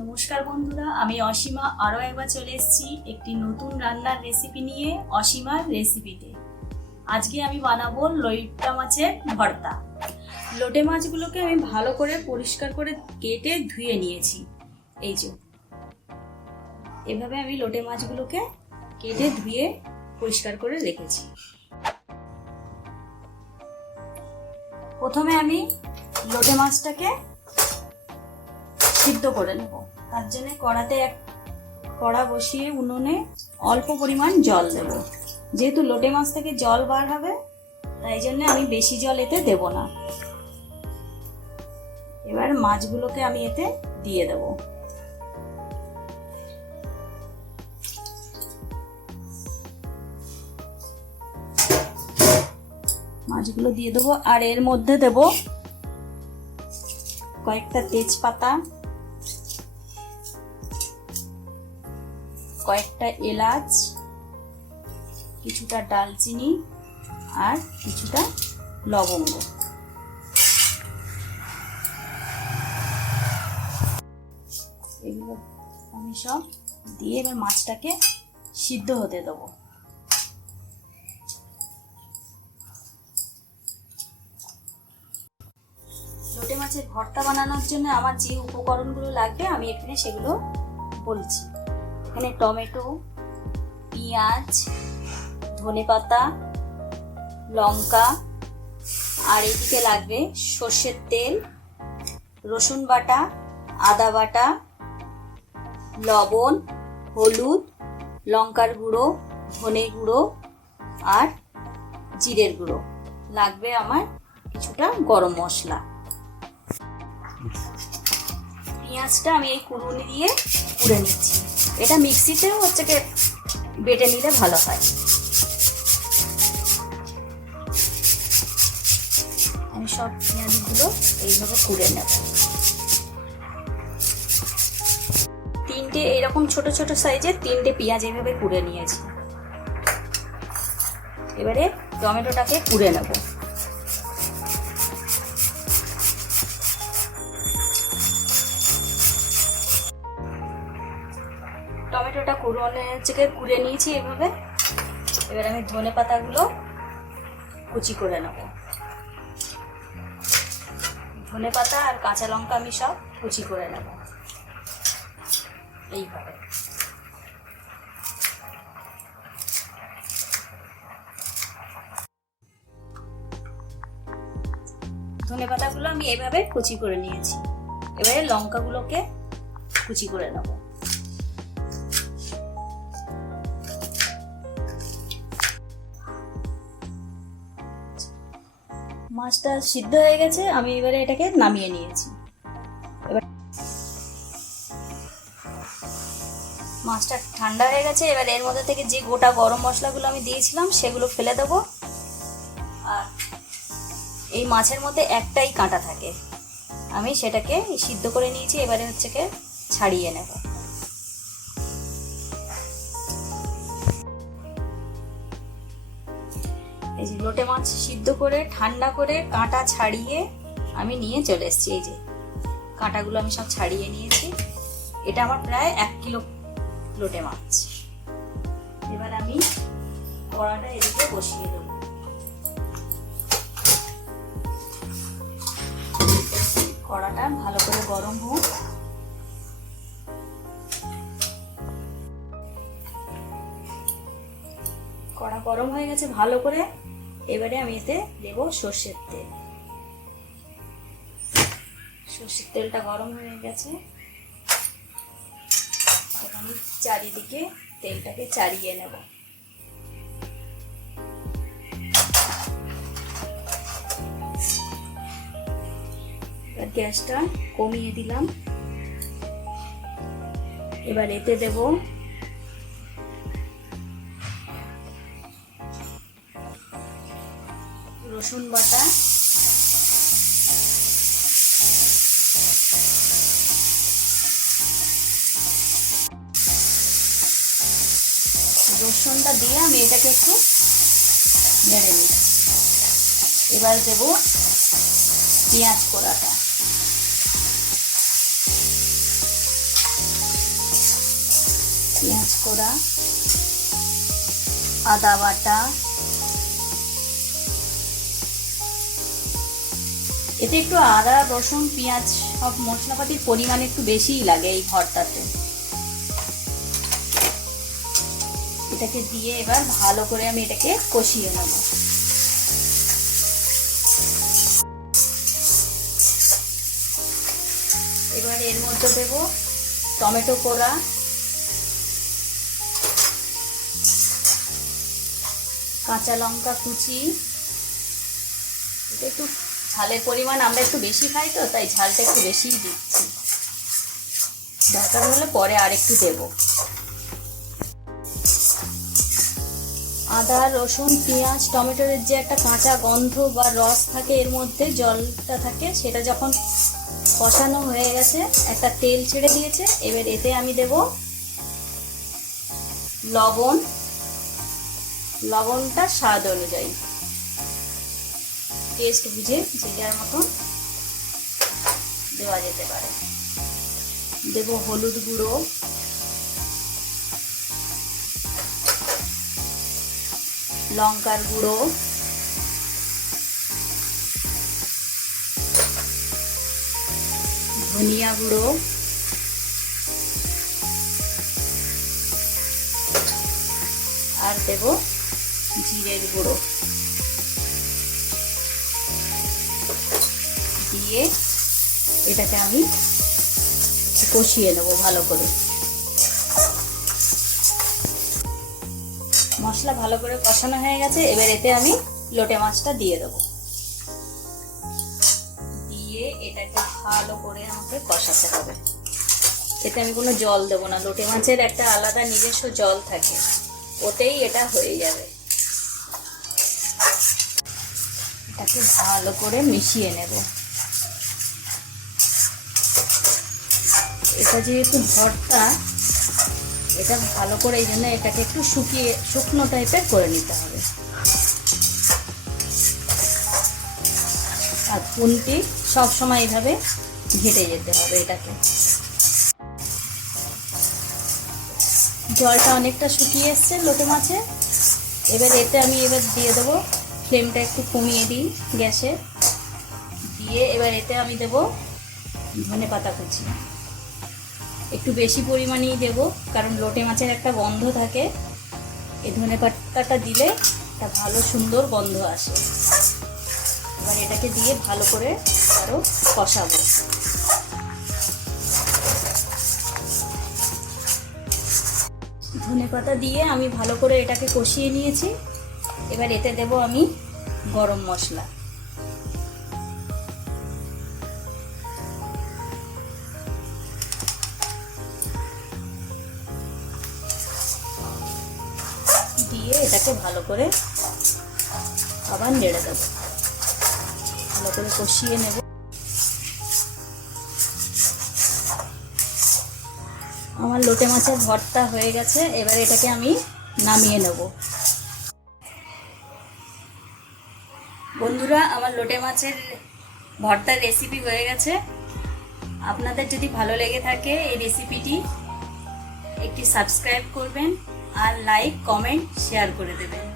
নমস্কার বন্ধুরা, আমি অসীমা আরও একবার চলে এসেছি একটি নতুন রান্নার রেসিপি নিয়ে অসীমার রেসিপিতে। আজকে আমি বানাবো লইট্টা মাছের ভর্তা। লোটে মাছগুলোকে আমি ভালো করে পরিষ্কার করে কেটে ধুয়ে নিয়েছি। এই যে এভাবে আমি লোটে মাছগুলোকে কেটে ধুয়ে পরিষ্কার করে রেখেছি। প্রথমে আমি লোটে মাছটাকে সিদ্ধ করে নেব। তার জন্য কড়া বসিয়ে উনুনে অল্প পরিমাণ জল দেব। যেহেতু লোটে মাছ থেকে জল বার হবে, তাই জন্য আমি বেশি জল এতে দেব না। এবার মাছগুলোকে আমি এতে দিয়ে দেব। মাছগুলো দিয়ে দেবো, আর এর মধ্যে দেব কয়েকটা তেজপাতা, কয়েকটা এলাচ, কিছুটা দারচিনি আর কিছুটা লবঙ্গ। এগুলো আমি সব দিয়ে এবার মাছটাকে সিদ্ধ হতে দেবো। লোটে মাছের ভর্তা বানানোর জন্য আমার যে উপকরণগুলো লাগবে আমি এখানে সেগুলো বলছি। এখানে টমেটো, পেঁয়াজ, ধনেপাতা, লঙ্কা, আর এদিকে লাগবে সর্ষের তেল, রসুন বাটা, আদা বাটা, লবণ, হলুদ, লঙ্কার গুঁড়ো, ধনে গুঁড়ো আর জিরের গুঁড়ো। লাগবে আমার কিছুটা গরম মশলা। পেঁয়াজটা আমি এই কুড়ুনি দিয়ে কুড়ে নিচ্ছি। এটা মিক্সিতেও বেটে নিলে ভালো হয়। আমি সব পেঁয়াজগুলো এইভাবে কুড়ে নেব। তিনটে এরকম ছোট ছোট সাইজের তিনটে পেঁয়াজ এইভাবে কুড়ে নিয়েছি। এবারে টমেটোটাকে কুড়ে নেব। টমেটোটা কুড়ে নিয়েছি এভাবে। এবার আমি ধনেপাতাগুলো কুচি করে নেব। ধনেপাতা আর কাঁচা লঙ্কা আমি সব কুচি করে নেব এইভাবে। ধনেপাতাগুলো আমি এইভাবে কুচি করে নিয়েছি। এবারে লঙ্কাগুলোকে কুচি করে নেব। মাছটা সিদ্ধ হয়ে গেছে, আমি এবারে এটাকে নামিয়ে নিয়েছি। এবার মাছটা ঠান্ডা হয়ে গেছে। এবার এর মধ্যে থেকে যে গোটা গরম মশলাগুলো আমি দিয়েছিলাম সেগুলো ফেলে দেবো। আর এই মাছের মধ্যে একটাই কাঁটা থাকে, আমি সেটাকে সিদ্ধ করে নিয়েছি। এবারে ছাড়িয়ে নেব। এই যে লোটে মাছ সিদ্ধ করে ঠান্ডা করে কাঁটা ছাড়িয়ে আমি নিয়ে চলে এসেছি। এই যে কাঁটাগুলো আমি সব ছাড়িয়ে নিয়েছি। এটা আমার প্রায় 1 কিলো লোটে মাছ। এবার আমি কড়াটা এদিকে বসিয়ে দেব। কড়াটা ভালো করে গরম হোক। কড়া গরম হয়ে গেছে ভালো করে। এবারে আমি এতে দেব সর্ষের তেল। সর্ষের তেলটা গরম হয়ে গেছে। আমি চারিদিকে তেলটাকে চারিয়ে নেব। এবার গ্যাসটা কমিয়ে দিলাম। এবার এতে দেব রসুন বাটা, রসুনটা দিয়ে আমি এটাকে একটু নেড়ে নিচ্ছি। এবার দেব পেঁয়াজ কোড়াটা। পেঁয়াজ কোড়া, আদা বাটা, এতে একটু আদা রসুন পেঁয়াজ সব মশলাপাতির পরিমাণ একটু বেশিই লাগে এই ভর্তাতে। এটাকে দিয়ে এবার ভালো করে আমি এটাকে কষিয়ে নেব। এবার এর মধ্যে দেব টমেটো কোড়া, কাঁচা লঙ্কা কুচি। এটা একটু ঝালের পরিমাণ আমরা একটু বেশি খাই তো, তাই ঝালটা একটু বেশিই দিচ্ছি, দরকার হলে পরে আর একটু দেব। আদা রসুন পেঁয়াজ টমেটোর যে একটা কাঁচা গন্ধ বা রস থাকে, এর মধ্যে জলটা থাকে, সেটা যখন কষানো হয়ে গেছে একটা তেল ছেড়ে দিয়েছে। এবার এতে আমি দেব লবণ, লবণটা স্বাদ অনুযায়ী, টেস্ট বুঝে যে যার মতন দেওয়া যেতে পারে। দেব হলুদ গুঁড়ো, লঙ্কার গুঁড়ো, ধনিয়া গুঁড়ো, আর দেব জিরের গুঁড়ো। দিয়ে এটাকে আমি কষিয়ে নেব ভালো করে। মশলা ভালো করে কষানো হয়ে গেছে। এবার এতে আমি লোটে মাছটা দিয়ে দেবো। দিয়ে এটাকে ভালো করে আমাকে কষাতে হবে। এতে আমি কোনো জল দেবো না, লোটে মাছের একটা আলাদা নিজস্ব জল থাকে, ওতেই এটা হয়ে যাবে। এটাকে ভালো করে মিশিয়ে নেব। এটা যেহেতু ভর্তা, এটা ভালো করে এই জন্য এটাকে একটু শুকনো টাইপের করে নিতে হবে। আর খুন্তি সবসময় এইভাবে ঘেটে যেতে হবে এটাকে। জলটা অনেকটা শুকিয়ে এসছে লোটে মাছে। এবার এতে আমি দিয়ে দেবো, ফ্লেমটা একটু কমিয়ে দিই গ্যাসে। দিয়ে এবার এতে আমি দেবো ধনেপাতা কুচি, একটু বেশি পরিমাণেই দেব, কারণ লোটে মাছের একটা গন্ধ থাকে। এই ধনেপাতাটা দিলে একটা ভালো সুন্দর গন্ধ আসে। এবার এটাকে দিয়ে ভালো করে আরও কষাবো। ধনেপাতা দিয়ে আমি ভালো করে এটাকে কষিয়ে নিয়েছি। এবার এতে দেব আমি গরম মশলা। দিয়ে এটাকে ভালো করে আবার নেড়ে দেব, ভালো করে কষিয়ে নেব। আমার লোটে মাছের ভর্তা হয়ে গেছে। এবার এটাকে আমি নামিয়ে নেব। বন্ধুরা, আমার লোটে মাছের ভর্তার রেসিপি হয়ে গেছে। আপনাদের যদি ভালো লেগে থাকে এই রেসিপিটি, একটি সাবস্ক্রাইব করবেন আর লাইক কমেন্ট শেয়ার করে দেবেন।